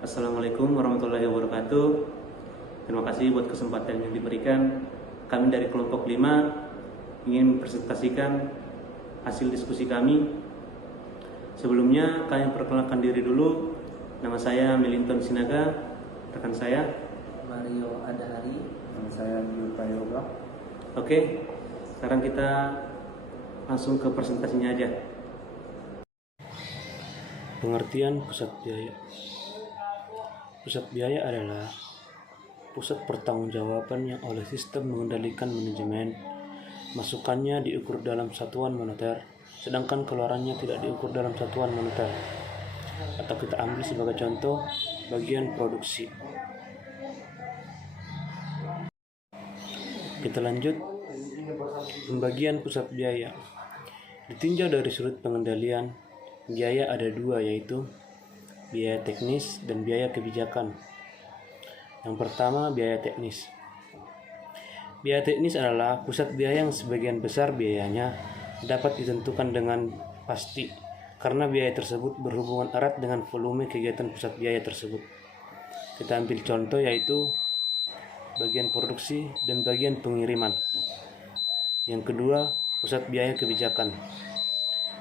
Assalamualaikum warahmatullahi wabarakatuh. Terima kasih buat kesempatan yang diberikan. Kami dari kelompok 5 ingin mempresentasikan hasil diskusi kami. Sebelumnya kami perkenalkan diri dulu. Nama saya Melinton Sinaga, rekan saya Mario Adahari, dan saya Yuka Yoga. Oke, sekarang kita langsung ke presentasinya aja. Pengertian pusat biaya. Pusat biaya adalah pusat pertanggungjawaban yang oleh sistem mengendalikan manajemen. Masukannya diukur dalam satuan moneter, sedangkan keluarannya tidak diukur dalam satuan moneter. Atau kita ambil sebagai contoh bagian produksi. Kita lanjut. Pembagian pusat biaya. Ditinjau dari sudut pengendalian, biaya ada dua, yaitu biaya teknis dan biaya kebijakan. Yang pertama, biaya teknis. Biaya teknis adalah pusat biaya yang sebagian besar biayanya dapat ditentukan dengan pasti karena biaya tersebut berhubungan erat dengan volume kegiatan pusat biaya tersebut. Kita ambil contoh yaitu bagian produksi dan bagian pengiriman. Yang kedua, pusat biaya kebijakan.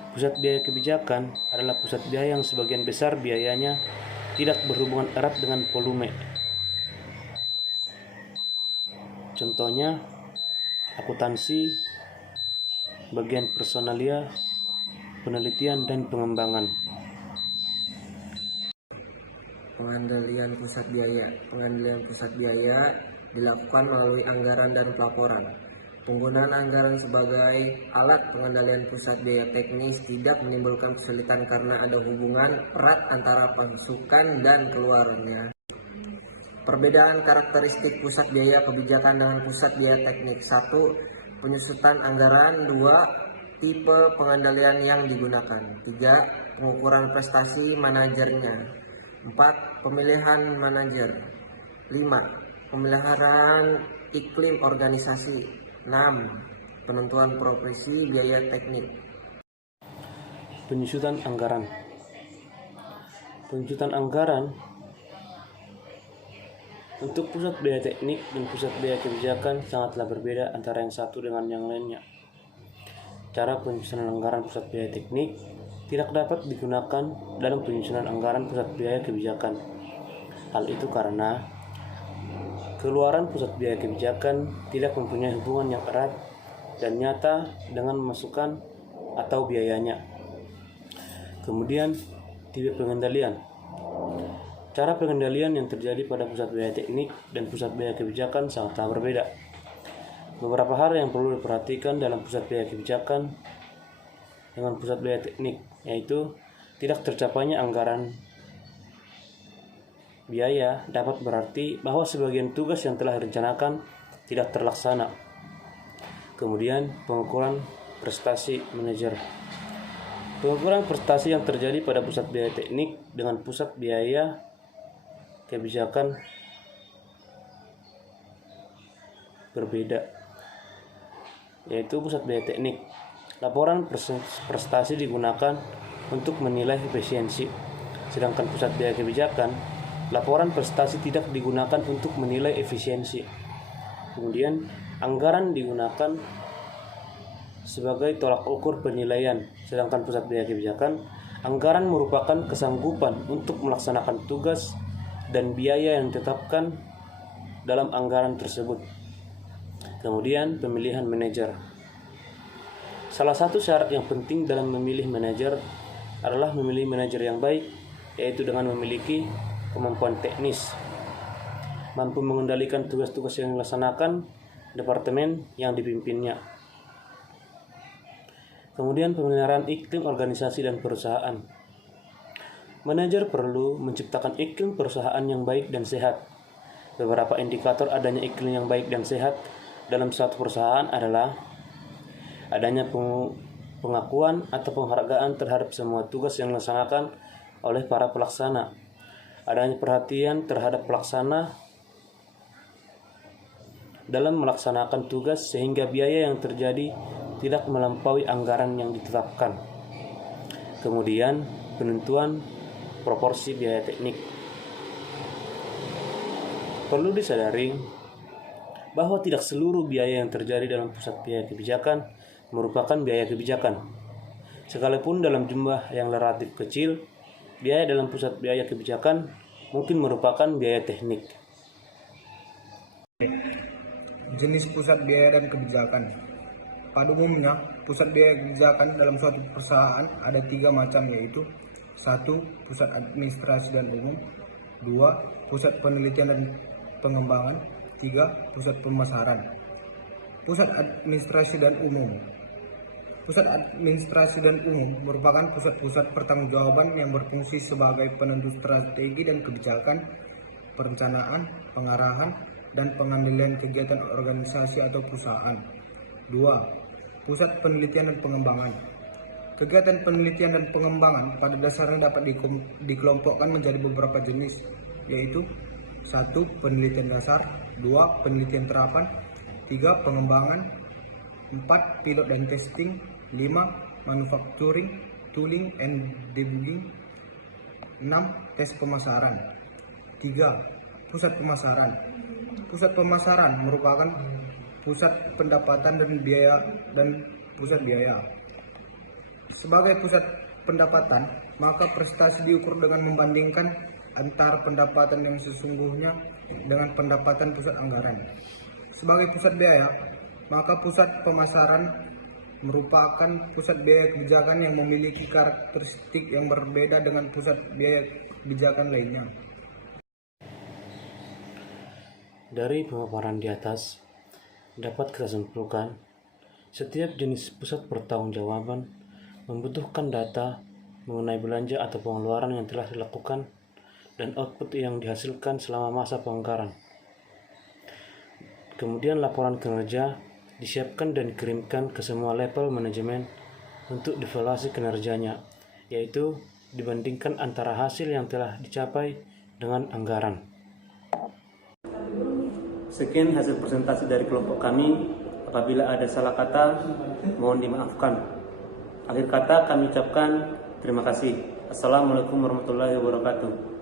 Pusat biaya kebijakan adalah pusat biaya yang sebagian besar biayanya tidak berhubungan erat dengan volume. Contohnya, akuntansi, bagian personalia, penelitian, dan pengembangan. Pengendalian pusat biaya. Pengendalian pusat biaya dilakukan melalui anggaran dan pelaporan. Penggunaan anggaran sebagai alat pengendalian pusat biaya teknis tidak menimbulkan kesulitan karena ada hubungan erat antara pemasukan dan keluarannya. Perbedaan karakteristik pusat biaya kebijakan dengan pusat biaya teknik. 1. Penyusutan anggaran. 2. Tipe pengendalian yang digunakan. 3. Pengukuran prestasi manajernya. 4. Pemilihan manajer. 5. Pemeliharaan iklim organisasi. 6. Penentuan profesi biaya teknik. Penyusutan anggaran. Penyusutan anggaran untuk pusat biaya teknik dan pusat biaya kebijakan sangatlah berbeda antara yang satu dengan yang lainnya. Cara penyusunan anggaran pusat biaya teknik tidak dapat digunakan dalam penyusunan anggaran pusat biaya kebijakan. Hal itu karena keluaran pusat biaya kebijakan tidak mempunyai hubungan yang erat dan nyata dengan masukan atau biayanya. Kemudian, tipe pengendalian. Cara pengendalian yang terjadi pada pusat biaya teknik dan pusat biaya kebijakan sangatlah berbeda. Beberapa hal yang perlu diperhatikan dalam pusat biaya kebijakan dengan pusat biaya teknik, yaitu tidak tercapainya anggaran biaya dapat berarti bahwa sebagian tugas yang telah direncanakan tidak terlaksana. Kemudian, pengukuran prestasi manajer. Pengukuran prestasi yang terjadi pada pusat biaya teknik dengan pusat biaya kebijakan berbeda, yaitu pusat biaya teknik. Laporan prestasi digunakan untuk menilai efisiensi, sedangkan pusat biaya kebijakan laporan prestasi tidak digunakan untuk menilai efisiensi. Kemudian, anggaran digunakan sebagai tolak ukur penilaian, sedangkan pusat biaya kebijakan, anggaran merupakan kesanggupan untuk melaksanakan tugas dan biaya yang ditetapkan dalam anggaran tersebut. Kemudian, pemilihan manajer. Salah satu syarat yang penting dalam memilih manajer adalah memilih manajer yang baik, yaitu dengan memiliki kemampuan teknis, mampu mengendalikan tugas-tugas yang dilaksanakan departemen yang dipimpinnya. Kemudian, pemeliharaan iklim organisasi dan perusahaan. Manajer perlu menciptakan iklim perusahaan yang baik dan sehat. Beberapa indikator adanya iklim yang baik dan sehat dalam suatu perusahaan adalah adanya pengakuan atau penghargaan terhadap semua tugas yang dilaksanakan oleh para pelaksana, adanya perhatian terhadap pelaksana dalam melaksanakan tugas sehingga biaya yang terjadi tidak melampaui anggaran yang ditetapkan. Kemudian, penentuan proporsi biaya teknik. Perlu disadari bahwa tidak seluruh biaya yang terjadi dalam pusat biaya kebijakan merupakan biaya kebijakan. Sekalipun dalam jumlah yang relatif kecil, biaya dalam pusat biaya kebijakan mungkin merupakan biaya teknik. Jenis pusat biaya dan kebijakan. Pada umumnya, pusat biaya kebijakan dalam suatu perusahaan ada 3 macam, yaitu 1. Pusat administrasi dan umum, 2. Pusat penelitian dan pengembangan, 3. Pusat pemasaran. Pusat administrasi dan umum. Pusat administrasi dan umum merupakan pusat-pusat pertanggungjawaban yang berfungsi sebagai penentu strategi dan kebijakan, perencanaan, pengarahan, dan pengambilan kegiatan organisasi atau perusahaan. 2. Pusat penelitian dan pengembangan. Kegiatan penelitian dan pengembangan pada dasarnya dapat dikelompokkan menjadi beberapa jenis, yaitu 1. Penelitian dasar, 2. Penelitian terapan, 3. Pengembangan, 4. Pilot dan testing, 5. Manufacturing, tooling and debugging, 6. Tes pemasaran. 3. Pusat pemasaran. Pusat pemasaran merupakan pusat pendapatan dan pusat biaya. Sebagai pusat pendapatan, maka prestasi diukur dengan membandingkan antara pendapatan yang sesungguhnya dengan pendapatan pusat anggaran. Sebagai pusat biaya, maka pusat pemasaran merupakan pusat biaya kebijakan yang memiliki karakteristik yang berbeda dengan pusat biaya kebijakan lainnya. Dari pemaparan di atas, dapat kita simpulkan, setiap jenis pusat pertanggungjawaban membutuhkan data mengenai belanja atau pengeluaran yang telah dilakukan dan output yang dihasilkan selama masa penganggaran. Kemudian laporan kinerja disiapkan dan dikirimkan ke semua level manajemen untuk dievaluasi kinerjanya, yaitu dibandingkan antara hasil yang telah dicapai dengan anggaran. Sekian hasil presentasi dari kelompok kami. Apabila ada salah kata, mohon dimaafkan. Akhir kata kami ucapkan terima kasih. Assalamualaikum warahmatullahi wabarakatuh.